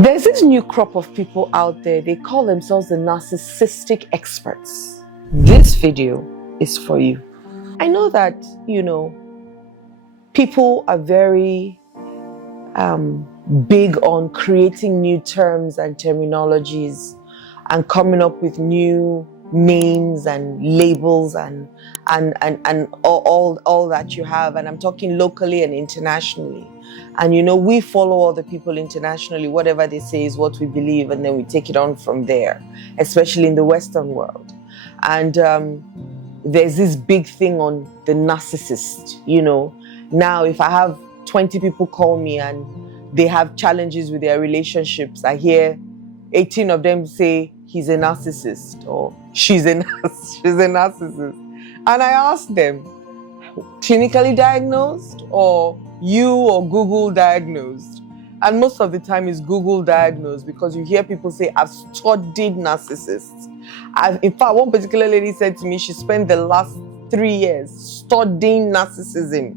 There's this new crop of people out there, they call themselves the narcissistic experts. This video is for you. I know that, people are very big on creating new terms and terminologies and coming up with new names and labels and all that you have. And I'm talking locally and internationally. And we follow other people internationally. Whatever they say is what we believe, and then we take it on from there, especially in the Western world. And there's this big thing on the narcissist. Now if I have 20 people call me and they have challenges with their relationships, I hear 18 of them say he's a narcissist or she's a narcissist. And I ask them, clinically diagnosed or you or Google diagnosed? And most of the time it's Google diagnosed, because you hear people say, I've studied narcissists. In fact, one particular lady said to me, she spent the last 3 years studying narcissism,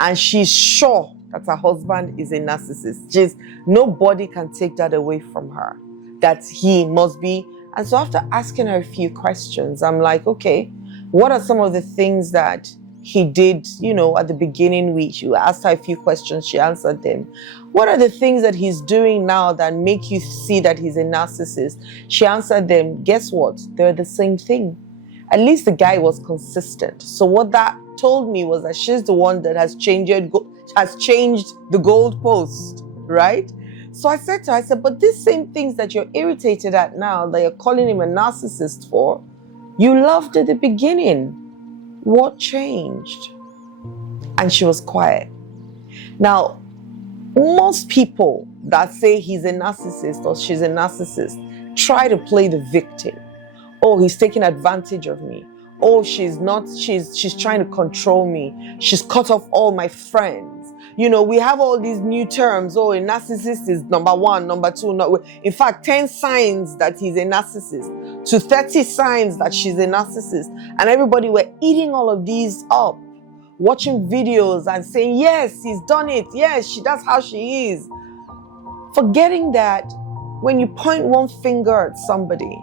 and she's sure that her husband is a narcissist. Nobody can take that away from her, that he must be. And so after asking her a few questions, I'm like, okay, what are some of the things that he did, at the beginning? We asked her a few questions, she answered them. What are the things that he's doing now that make you see that he's a narcissist? She answered them. Guess what? They're the same thing. At least the guy was consistent. So what that told me was that she's the one that has changed the goalpost, right? So I said to her, but these same things that you're irritated at now, that you're calling him a narcissist for, you loved at the beginning. What changed? And she was quiet. Now, most people that say he's a narcissist or she's a narcissist try to play the victim. Oh, he's taking advantage of me. Oh, she's trying to control me. She's cut off all my friends. We have all these new terms. Oh, a narcissist is number 1, number 2. In fact, 10 signs that he's a narcissist to 30 signs that she's a narcissist. And everybody were eating all of these up, watching videos and saying, yes, he's done it. Yes, that's how she is. Forgetting that when you point one finger at somebody,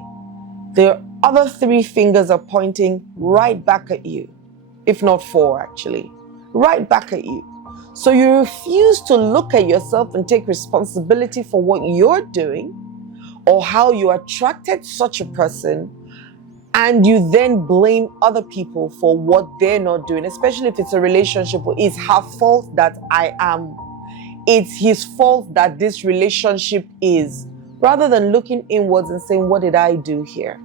the other 3 fingers are pointing right back at you. If not 4, actually. Right back at you. So you refuse to look at yourself and take responsibility for what you're doing or how you attracted such a person, and you then blame other people for what they're not doing, especially if it's a relationship where it's her fault that it's his fault that this relationship is, rather than looking inwards and saying, what did I do here?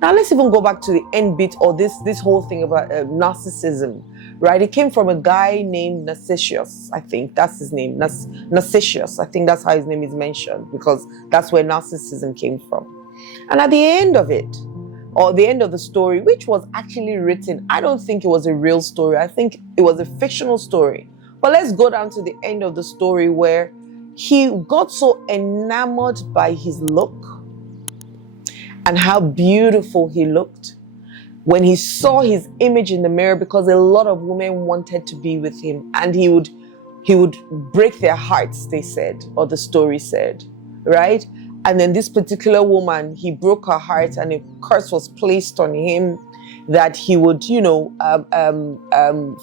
Now let's even go back to the end bit, or this whole thing about narcissism, right? It came from a guy named Narcissus. I think that's his name, Narcissus. I think that's how his name is mentioned, because that's where narcissism came from. And at the end of it, or the end of the story, which was actually written, I don't think it was a real story. I think it was a fictional story. But let's go down to the end of the story, where he got so enamored by his look and how beautiful he looked when he saw his image in the mirror, because a lot of women wanted to be with him, and he would break their hearts, they said, or the story said, right? And then this particular woman, he broke her heart, and a curse was placed on him that he would,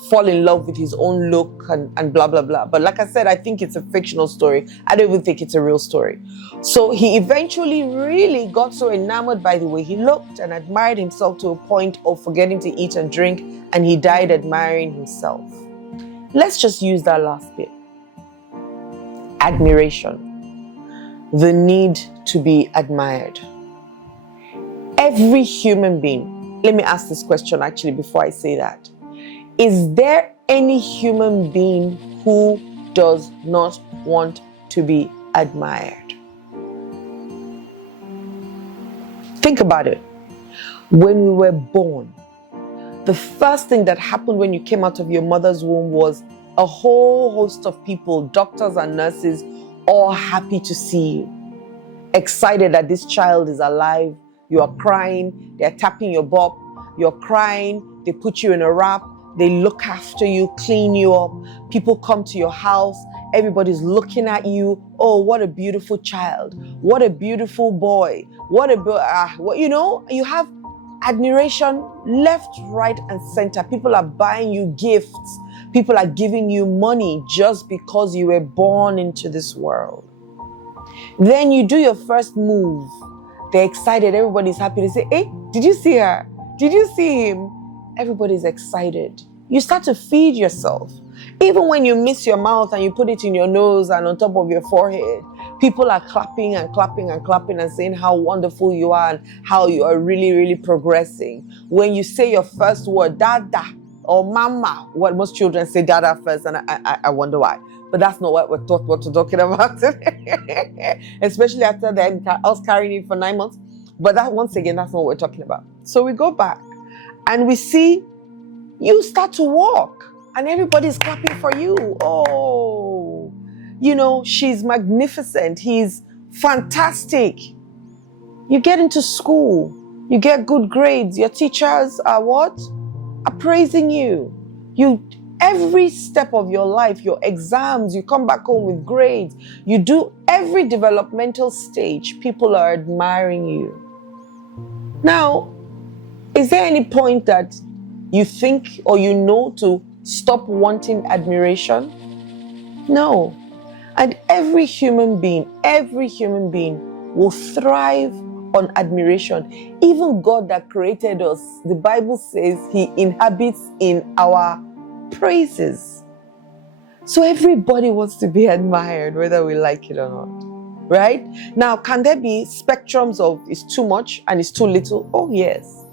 fall in love with his own look and blah, blah, blah. But like I said, I think it's a fictional story. I don't even think it's a real story. So he eventually really got so enamored by the way he looked and admired himself to a point of forgetting to eat and drink, and he died admiring himself. Let's just use that last bit. Admiration. The need to be admired. Every human being, let me ask this question actually before I say that. Is there any human being who does not want to be admired? Think about it. When we were born, the first thing that happened when you came out of your mother's womb was a whole host of people, doctors and nurses, all happy to see you, excited that this child is alive. You are crying, they're tapping your bum, you're crying, they put you in a wrap, they look after you, clean you up, people come to your house, Everybody's looking at you. Oh, what a beautiful child. What a beautiful boy. You have admiration left, right, and center. People are buying you gifts. People are giving you money just because you were born into this world. Then you do your first move. They're excited. Everybody's happy. They say, hey, did you see her? Did you see him? Everybody's excited. You start to feed yourself. Even when you miss your mouth and you put it in your nose and on top of your forehead, people are clapping and clapping and clapping and saying how wonderful you are and how you are really, really progressing. When you say your first word, dada or mama, what most children say dada first, and I wonder why. But that's not what we're talking about today. Especially after us carrying it for 9 months. But that, once again, that's not what we're talking about. So we go back and we see you start to walk and everybody's clapping for you. Oh, she's magnificent. He's fantastic. You get into school. You get good grades. Your teachers are what? Are praising you. Every step of your life, your exams, you come back home with grades. You do every developmental stage. People are admiring you. Now, is there any point that you think or to stop wanting admiration? No. And every human being will thrive on admiration. Even God that created us, the Bible says he inhabits in our praises. So everybody wants to be admired, whether we like it or not. Right? Now, can there be spectrums of it's too much and it's too little? Oh, yes.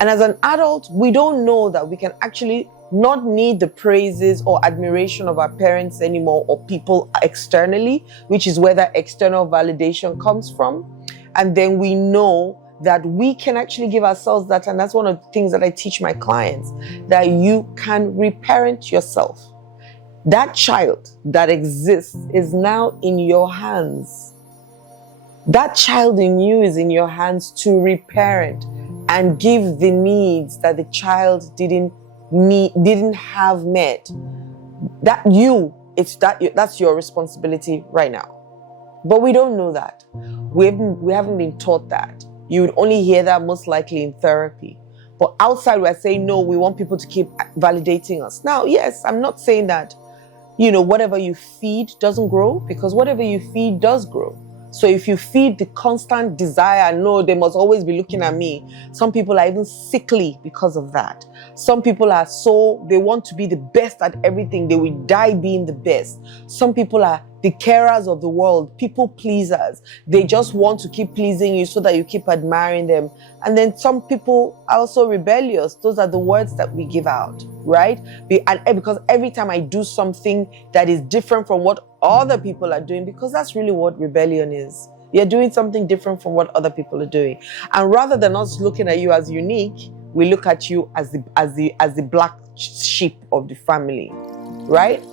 And as an adult, we don't know that we can actually not need the praises or admiration of our parents anymore or people externally, which is where that external validation comes from. And then we know that we can actually give ourselves that. And that's one of the things that I teach my clients, that you can reparent yourself. That child that exists is now in your hands. That child in you is in your hands to reparent and give the needs that the child didn't have met. That's your responsibility right now. But we don't know that. We haven't been taught that. You would only hear that most likely in therapy. But outside, we're saying, no, we want people to keep validating us. Now, yes, I'm not saying that, whatever you feed doesn't grow, because whatever you feed does grow. So if you feed the constant desire, no, they must always be looking at me. Some people are even sickly because of that. Some people they want to be the best at everything. They will die being the best. Some people are the carers of the world, people pleasers. They just want to keep pleasing you so that you keep admiring them. And then some people are also rebellious. Those are the words that we give out, right? Because every time I do something that is different from what other people are doing, because that's really what rebellion is. You're doing something different from what other people are doing. And rather than us looking at you as unique, we look at you as the black sheep of the family, right?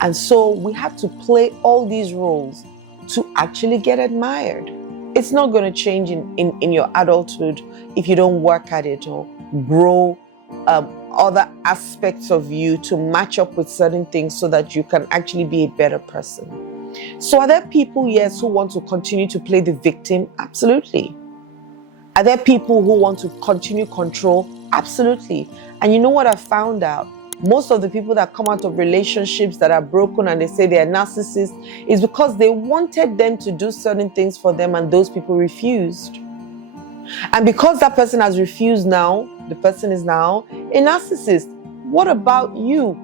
And so we have to play all these roles to actually get admired. It's not going to change in your adulthood if you don't work at it or grow other aspects of you to match up with certain things so that you can actually be a better person. So are there people, yes, who want to continue to play the victim? Absolutely. Are there people who want to continue control? Absolutely. And you know what I found out? Most of the people that come out of relationships that are broken and they say they are narcissists is because they wanted them to do certain things for them and those people refused. And because that person has refused now, the person is now a narcissist. What about you?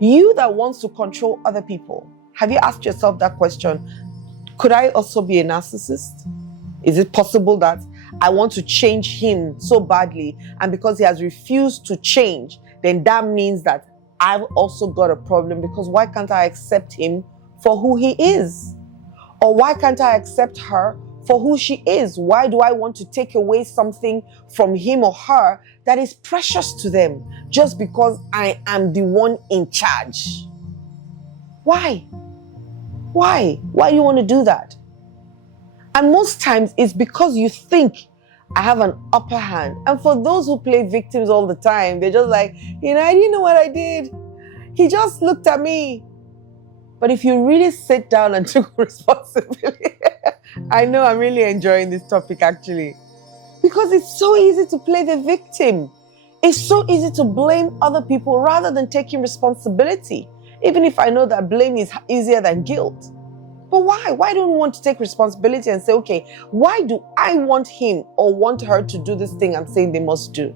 You that wants to control other people. Have you asked yourself that question? Could I also be a narcissist? Is it possible that I want to change him so badly, and because he has refused to change, then that means that I've also got a problem, because why can't I accept him for who he is? Or why can't I accept her for who she is? Why do I want to take away something from him or her that is precious to them just because I am the one in charge? Why? Why do you want to do that? And most times it's because you think I have an upper hand. And for those who play victims all the time, they're just like, I didn't know what I did. He just looked at me. But if you really sit down and took responsibility, I know I'm really enjoying this topic actually. Because it's so easy to play the victim. It's so easy to blame other people rather than taking responsibility. Even if I know that blame is easier than guilt. But why? Why don't we want to take responsibility and say, okay, why do I want him or want her to do this thing I'm saying they must do?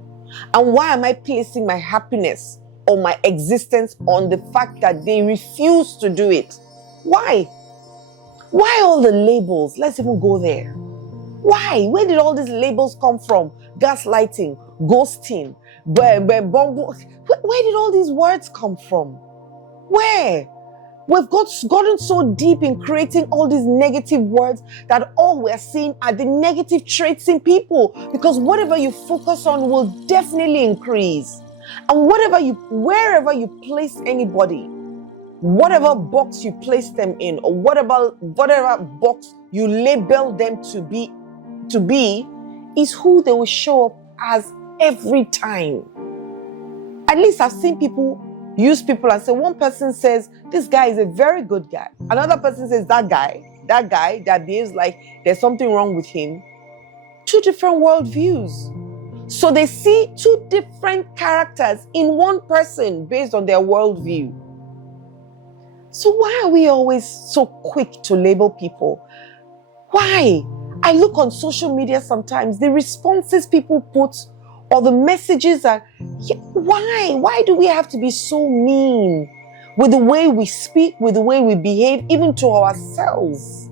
And why am I placing my happiness or my existence on the fact that they refuse to do it? Why? Why all the labels? Let's even go there. Why? Where did all these labels come from? Gaslighting, ghosting, where did all these words come from? Where? We've gotten so deep in creating all these negative words that all we're seeing are the negative traits in people. Because whatever you focus on will definitely increase. And wherever you place anybody, whatever box you place them in, or whatever box you label them to be, is who they will show up as every time. At least I've seen people use people and say, one person says, this guy is a very good guy. Another person says, that guy that behaves like there's something wrong with him. Two different worldviews. So they see two different characters in one person based on their worldview. So why are we always so quick to label people? Why? I look on social media sometimes, the responses people put or the messages are, why? Why do we have to be so mean with the way we speak, with the way we behave, even to ourselves?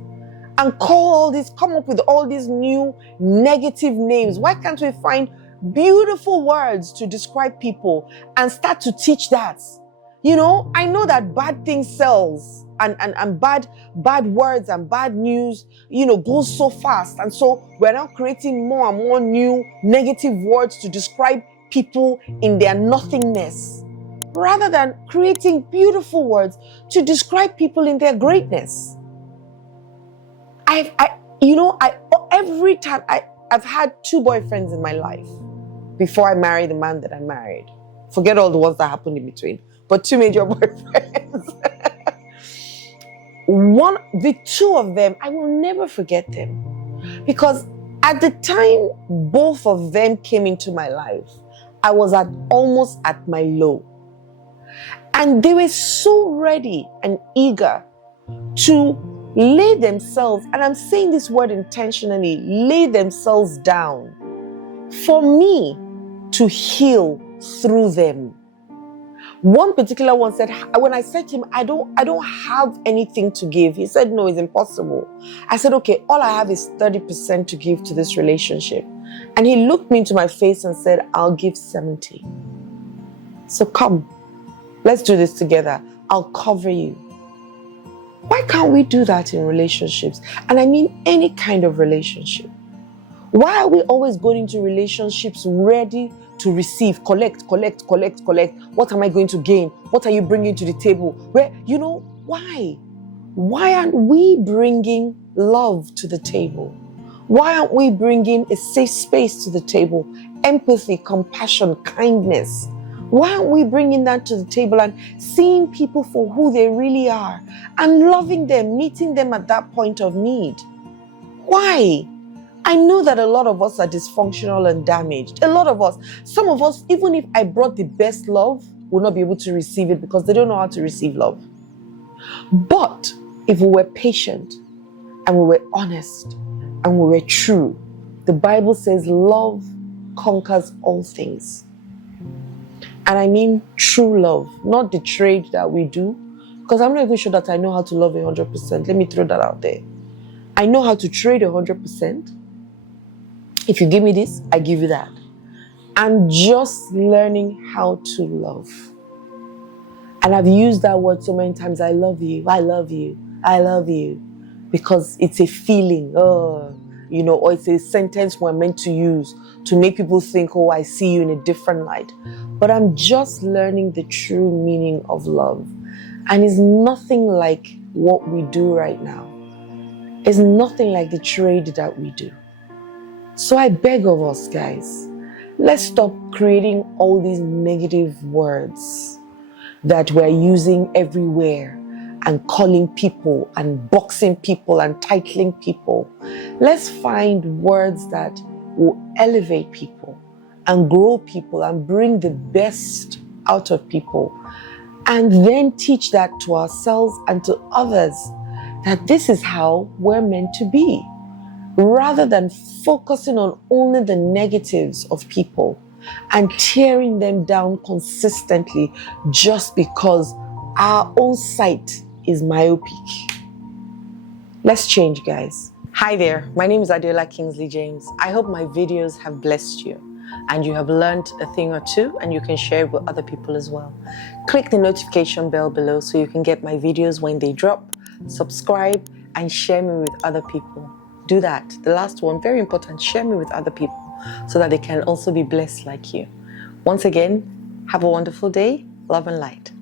And come up with all these new negative names. Why can't we find beautiful words to describe people and start to teach that? You know, I know that bad things sells and bad words and bad news, goes so fast. And so we're now creating more and more new negative words to describe people in their nothingness, rather than creating beautiful words to describe people in their greatness. I've had two boyfriends in my life before I married the man that I married. Forget all the ones that happened in between, but two major boyfriends. The two of them, I will never forget them, because at the time both of them came into my life, I was almost at my low, and they were so ready and eager to lay themselves, and I'm saying this word intentionally, lay themselves down for me to heal through them. One particular one said, when I said to him, I don't have anything to give. He said, no, it's impossible. I said, okay, all I have is 30% to give to this relationship. And he looked me into my face and said, I'll give 70. So come, let's do this together. I'll cover you. Why can't we do that in relationships? And I mean any kind of relationship. Why are we always going into relationships ready to receive, collect? What am I going to gain? What are you bringing to the table? Why? Why aren't we bringing love to the table? Why aren't we bringing a safe space to the table? Empathy, compassion, kindness. Why aren't we bringing that to the table and seeing people for who they really are and loving them, meeting them at that point of need? Why? I know that a lot of us are dysfunctional and damaged. A lot of us. Some of us, even if I brought the best love, will not be able to receive it because they don't know how to receive love. But if we were patient and we were honest and we were true, the Bible says love conquers all things. And I mean true love, not the trade that we do. Because I'm not even sure that I know how to love 100%. Let me throw that out there. I know how to trade 100%. If you give me this, I give you that. I'm just learning how to love. And I've used that word so many times. I love you, I love you, I love you. Because it's a feeling, or it's a sentence we're meant to use to make people think, oh, I see you in a different light. But I'm just learning the true meaning of love. And it's nothing like what we do right now. It's nothing like the trade that we do. So I beg of us, guys, let's stop creating all these negative words that we're using everywhere and calling people and boxing people and titling people. Let's find words that will elevate people and grow people and bring the best out of people, and then teach that to ourselves and to others, that this is how we're meant to be, rather than focusing on only the negatives of people and tearing them down consistently just because our own sight is myopic. Let's change, guys. Hi there, my name is Adiola Kingsley James. I hope my videos have blessed you and you have learned a thing or two, and you can share it with other people as well. Click the notification bell below so you can get my videos when they drop. Subscribe and share me with other people. Do that. The last one, very important, share me with other people so that they can also be blessed like you. Once again, have a wonderful day. Love and light.